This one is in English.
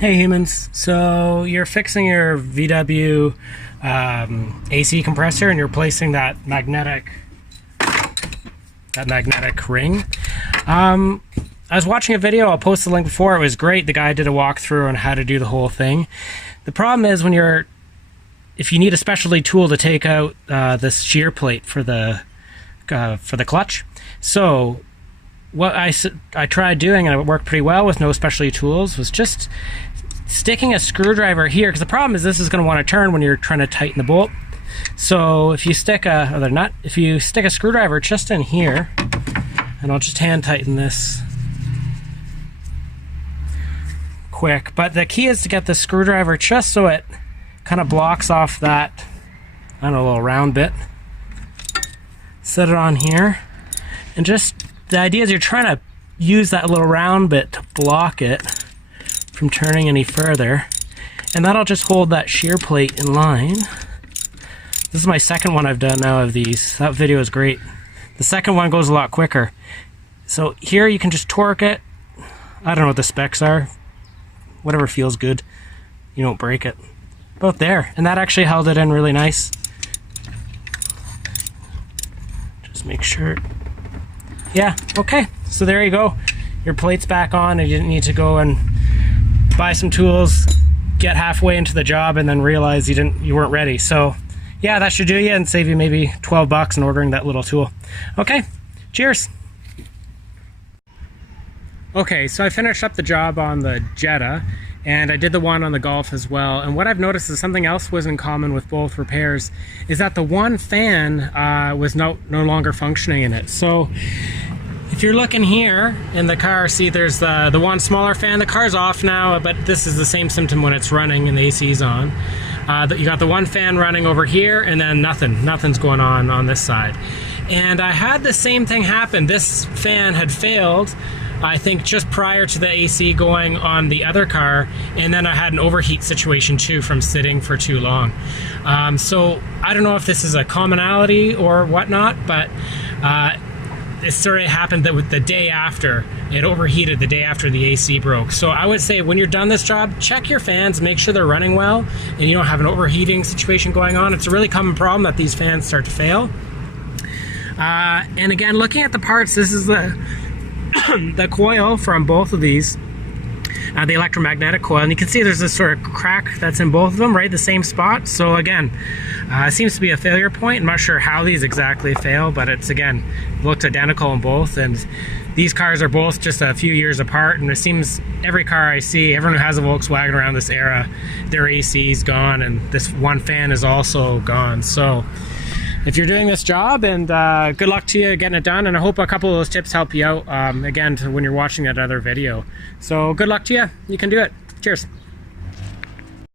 Hey humans, so you're fixing your VW AC compressor and you're replacing that magnetic ring. I was watching a video, I'll post the link before, it was great. The guy did a walkthrough on how to do the whole thing. The problem is if you need a specialty tool to take out this shear plate for the clutch. So what I tried doing, and it worked pretty well with no specialty tools, was just sticking a screwdriver here, because the problem is this is going to want to turn when you're trying to tighten the bolt. So if you stick if you stick a screwdriver just in here, and I'll just hand tighten this quick, but the key is to get the screwdriver just so it kind of blocks off that, I don't know, little round bit. Set it on here, and just the idea is you're trying to use that little round bit to block it from turning any further, and that'll just hold that shear plate in line. This is my second one I've done now of these. That video is great. The second one goes a lot quicker. So here you can just torque it. I don't know what the specs are. Whatever feels good. You don't break it. About there. And that actually held it in really nice. Just make sure. Yeah, okay. So there you go. Your plate's back on, and you didn't need to go and buy some tools, get halfway into the job, and then realize you weren't ready. So yeah, that should do you and save you maybe 12 bucks in ordering that little tool. Okay, cheers. Okay, so I finished up the job on the Jetta, and I did the one on the Golf as well. And what I've noticed is something else was in common with both repairs, is that the one fan was no longer functioning in it. So if you're looking here in the car, see there's the one smaller fan. The car's off now, but this is the same symptom when it's running and the AC's on. You got the one fan running over here, and then nothing's going on this side. And I had the same thing happen. This fan had failed, I think, just prior to the AC going on the other car, and then I had an overheat situation too from sitting for too long. So I don't know if this is a commonality or whatnot, but it sort of happened that with the day after, it overheated the day after the AC broke. So I would say when you're done this job, check your fans, make sure they're running well, and you don't have an overheating situation going on. It's a really common problem that these fans start to fail. And again, looking at the parts, this is the the coil from both of these, the electromagnetic coil, and you can see there's this sort of crack that's in both of them, right, the same spot. So again, it seems to be a failure point. I'm not sure how these exactly fail, but it's, again, looks identical in both, and these cars are both just a few years apart, and it seems every car I see, everyone who has a Volkswagen around this era, their AC is gone, and this one fan is also gone. So if you're doing this job, and good luck to you getting it done, and I hope a couple of those tips help you out, again, when you're watching that other video. So good luck to you. You can do it. Cheers.